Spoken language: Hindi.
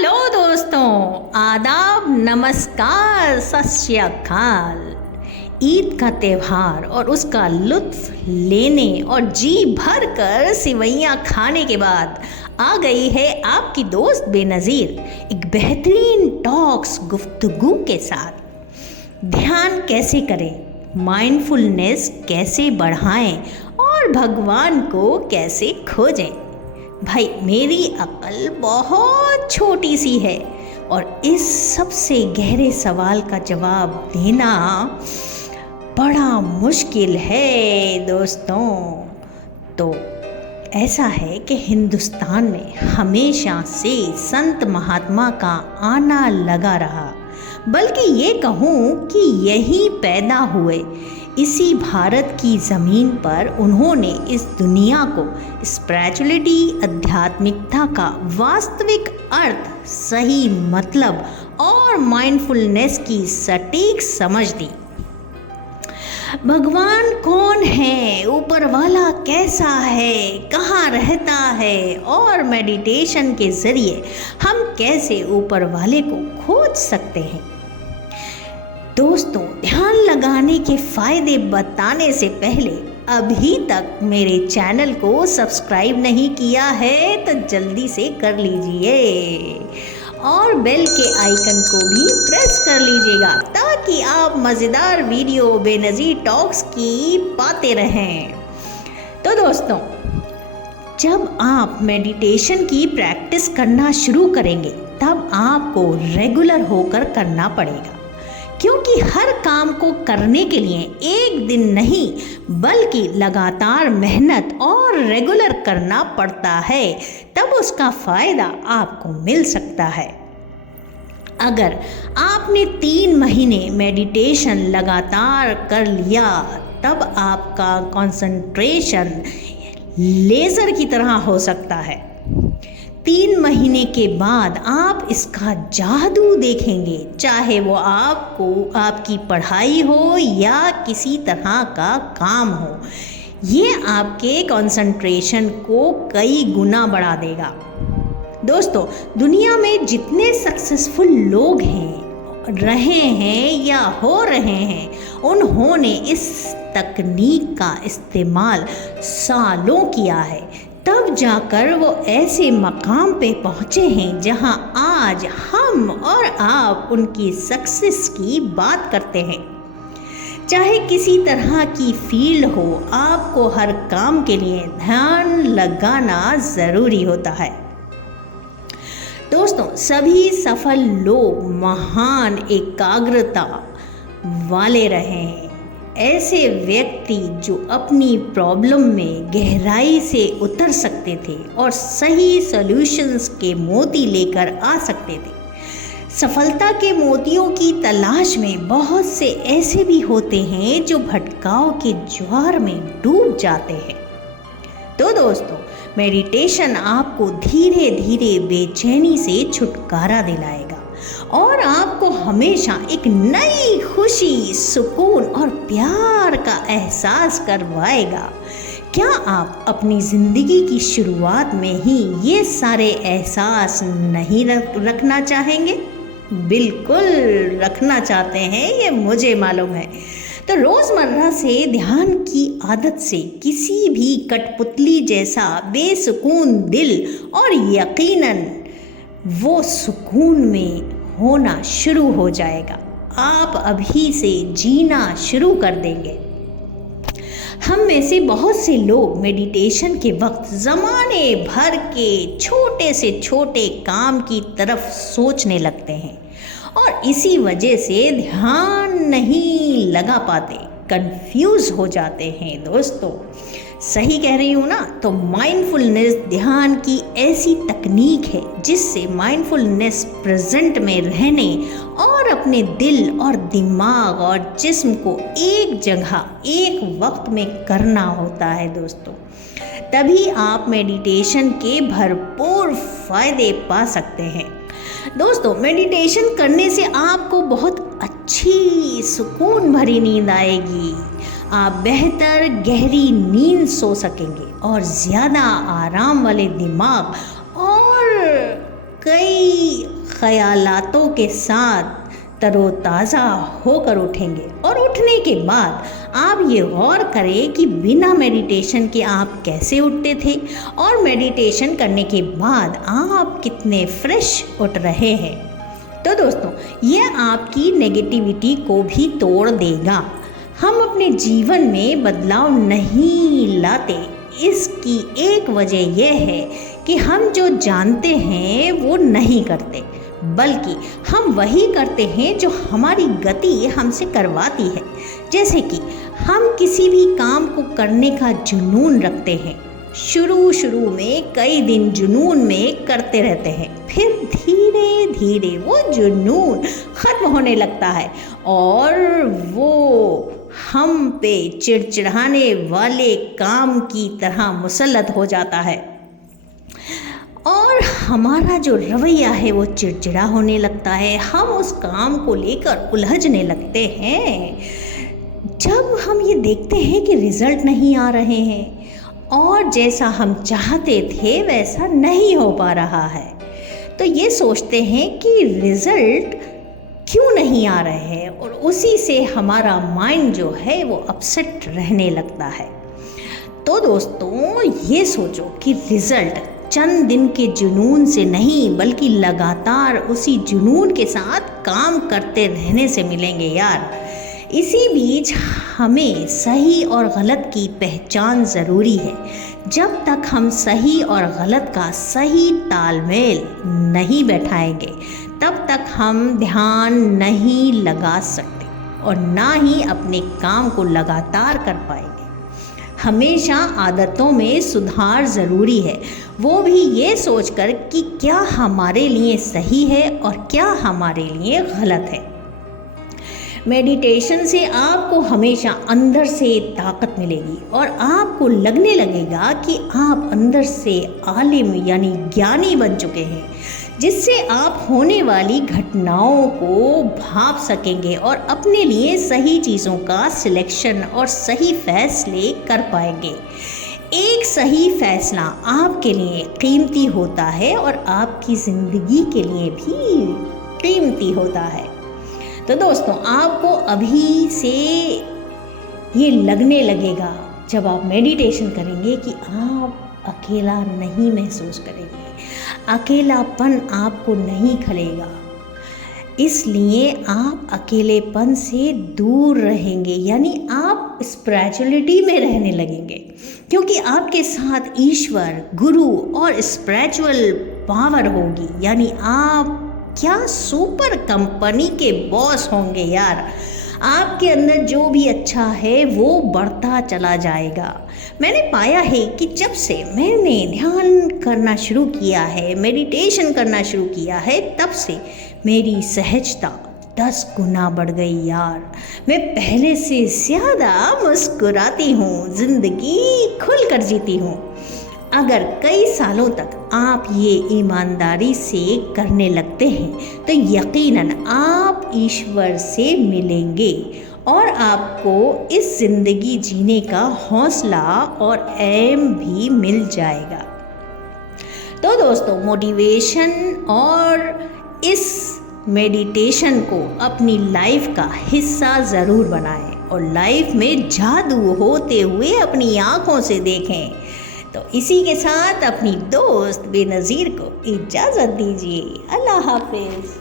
हेलो दोस्तों, आदाब, नमस्कार, सत श्री अकाल। ईद का त्यौहार और उसका लुत्फ लेने और जी भर कर सिवैयाँ खाने के बाद आ गई है आपकी दोस्त बेनज़ीर एक बेहतरीन टॉक्स गुफ्तगू के साथ। ध्यान कैसे करें, माइंडफुलनेस कैसे बढ़ाएं और भगवान को कैसे खोजें। भाई, मेरी अक्ल बहुत छोटी सी है और इस सबसे गहरे सवाल का जवाब देना बड़ा मुश्किल है दोस्तों। तो ऐसा है कि हिंदुस्तान में हमेशा से संत महात्मा का आना लगा रहा, बल्कि ये कहूँ कि यही पैदा हुए। इसी भारत की ज़मीन पर उन्होंने इस दुनिया को स्पिरिचुअलिटी, आध्यात्मिकता का वास्तविक अर्थ, सही मतलब और माइंडफुलनेस की सटीक समझ दी। भगवान कौन है, ऊपर वाला कैसा है, कहाँ रहता है और मेडिटेशन के ज़रिए हम कैसे ऊपर वाले को खोज सकते हैं। दोस्तों, ध्यान लगाने के फ़ायदे बताने से पहले अभी तक मेरे चैनल को सब्सक्राइब नहीं किया है तो जल्दी से कर लीजिए और बेल के आइकन को भी प्रेस कर लीजिएगा ताकि आप मज़ेदार वीडियो बेनज़ीर टॉक्स की पाते रहें। तो दोस्तों, जब आप मेडिटेशन की प्रैक्टिस करना शुरू करेंगे तब आपको रेगुलर होकर करना पड़ेगा, क्योंकि हर काम को करने के लिए एक दिन नहीं बल्कि लगातार मेहनत और रेगुलर करना पड़ता है, तब उसका फ़ायदा आपको मिल सकता है। अगर आपने 3 महीने मेडिटेशन लगातार कर लिया तब आपका कंसंट्रेशन लेज़र की तरह हो सकता है। 3 महीने के बाद आप इसका जादू देखेंगे, चाहे वो आपकी पढ़ाई हो या किसी तरह का काम हो। ये आपके कंसंट्रेशन को कई गुना बढ़ा देगा। दोस्तों, दुनिया में जितने सक्सेसफुल लोग रहे हैं या हो रहे हैं, उन्होंने इस तकनीक का इस्तेमाल सालों किया है, तब जाकर वो ऐसे मकाम पे पहुँचे हैं जहाँ आज हम और आप उनकी सक्सेस की बात करते हैं। चाहे किसी तरह की फील्ड हो, आपको हर काम के लिए ध्यान लगाना ज़रूरी होता है। दोस्तों, सभी सफल लोग महान एकाग्रता वाले रहे हैं। ऐसे व्यक्ति जो अपनी प्रॉब्लम में गहराई से उतर सकते थे और सही सॉल्यूशंस के मोती लेकर आ सकते थे। सफलता के मोतियों की तलाश में बहुत से ऐसे भी होते हैं जो भटकाव के ज्वार में डूब जाते हैं। तो दोस्तों, मेडिटेशन आपको धीरे धीरे बेचैनी से छुटकारा दिलाएगा और आपको हमेशा एक नई खुशी, सुकून और प्यार का एहसास करवाएगा। क्या आप अपनी ज़िंदगी की शुरुआत में ही ये सारे एहसास नहीं रखना चाहेंगे? बिल्कुल रखना चाहते हैं, ये मुझे मालूम है। तो रोज़मर्रा से ध्यान की आदत से किसी भी कठपुतली जैसा बेसुकून दिल और यकीनन वो सुकून में होना शुरू हो जाएगा। आप अभी से जीना शुरू कर देंगे। हम में से बहुत से लोग मेडिटेशन के वक्त ज़माने भर के छोटे से छोटे काम की तरफ सोचने लगते हैं और इसी वजह से ध्यान नहीं लगा पाते, कंफ्यूज हो जाते हैं। दोस्तों, सही कह रही हूँ ना? तो माइंडफुलनेस ध्यान की ऐसी तकनीक है जिससे माइंडफुलनेस प्रेजेंट में रहने और अपने दिल और दिमाग और जिस्म को एक जगह एक वक्त में करना होता है। दोस्तों, तभी आप मेडिटेशन के भरपूर फ़ायदे पा सकते हैं। दोस्तों, मेडिटेशन करने से आपको बहुत अच्छी सुकून भरी नींद आएगी। आप बेहतर गहरी नींद सो सकेंगे और ज़्यादा आराम वाले दिमाग और कई ख़यालातों के साथ तरोताज़ा होकर उठेंगे। और उठने के बाद आप ये गौर करें कि बिना मेडिटेशन के आप कैसे उठते थे और मेडिटेशन करने के बाद आप कितने फ्रेश उठ रहे हैं। तो दोस्तों, ये आपकी नेगेटिविटी को भी तोड़ देगा। हम अपने जीवन में बदलाव नहीं लाते, इसकी एक वजह यह है कि हम जो जानते हैं वो नहीं करते, बल्कि हम वही करते हैं जो हमारी गति हमसे करवाती है। जैसे कि हम किसी भी काम को करने का जुनून रखते हैं। शुरू में कई दिन जुनून में करते रहते हैं, फिर धीरे धीरे वो जुनून ख़त्म होने लगता है और वो हम पे चिड़चिड़ाने वाले काम की तरह मुसल्लत हो जाता है और हमारा जो रवैया है वो चिड़चिड़ा होने लगता है। हम उस काम को लेकर उलझने लगते हैं। जब हम ये देखते हैं कि रिज़ल्ट नहीं आ रहे हैं और जैसा हम चाहते थे वैसा नहीं हो पा रहा है, तो ये सोचते हैं कि रिज़ल्ट क्यों नहीं आ रहे हैं और उसी से हमारा माइंड जो है वो अपसेट रहने लगता है। तो दोस्तों, ये सोचो कि रिज़ल्ट चंद दिन के जुनून से नहीं, बल्कि लगातार उसी जुनून के साथ काम करते रहने से मिलेंगे यार। इसी बीच हमें सही और गलत की पहचान ज़रूरी है। जब तक हम सही और गलत का सही तालमेल नहीं बैठाएंगे, तब तक हम ध्यान नहीं लगा सकते और ना ही अपने काम को लगातार कर पाएंगे। हमेशा आदतों में सुधार ज़रूरी है, वो भी ये सोचकर कि क्या हमारे लिए सही है और क्या हमारे लिए गलत है। मेडिटेशन से आपको हमेशा अंदर से ताकत मिलेगी और आपको लगने लगेगा कि आप अंदर से आलिम यानी ज्ञानी बन चुके हैं, जिससे आप होने वाली घटनाओं को भांप सकेंगे और अपने लिए सही चीज़ों का सिलेक्शन और सही फैसले कर पाएंगे। एक सही फैसला आपके लिए कीमती होता है और आपकी ज़िंदगी के लिए भी कीमती होता है। तो दोस्तों, आपको अभी से ये लगने लगेगा जब आप मेडिटेशन करेंगे कि आप अकेला नहीं महसूस करेंगे, अकेलापन आपको नहीं खलेगा। इसलिए आप अकेलेपन से दूर रहेंगे, यानी आप स्पिरिचुअलिटी में रहने लगेंगे, क्योंकि आपके साथ ईश्वर, गुरु और स्पिरिचुअल पावर होगी। यानी आप क्या सुपर कंपनी के बॉस होंगे यार। आपके अंदर जो भी अच्छा है वो बढ़ता चला जाएगा। मैंने पाया है कि जब से मैंने ध्यान करना शुरू किया है, मेडिटेशन करना शुरू किया है, तब से मेरी सहजता 10 गुना बढ़ गई यार। मैं पहले से ज़्यादा मुस्कुराती हूँ, ज़िंदगी खुलकर जीती हूँ। अगर कई सालों तक आप ये ईमानदारी से करने लगते हैं तो यकीनन आप ईश्वर से मिलेंगे और आपको इस ज़िंदगी जीने का हौसला और एम भी मिल जाएगा। तो दोस्तों, मोटिवेशन और इस मेडिटेशन को अपनी लाइफ का हिस्सा ज़रूर बनाएं और लाइफ में जादू होते हुए अपनी आँखों से देखें। तो इसी के साथ अपनी दोस्त बेनज़ीर को इजाज़त दीजिए। अल्लाह हाफ़िज़।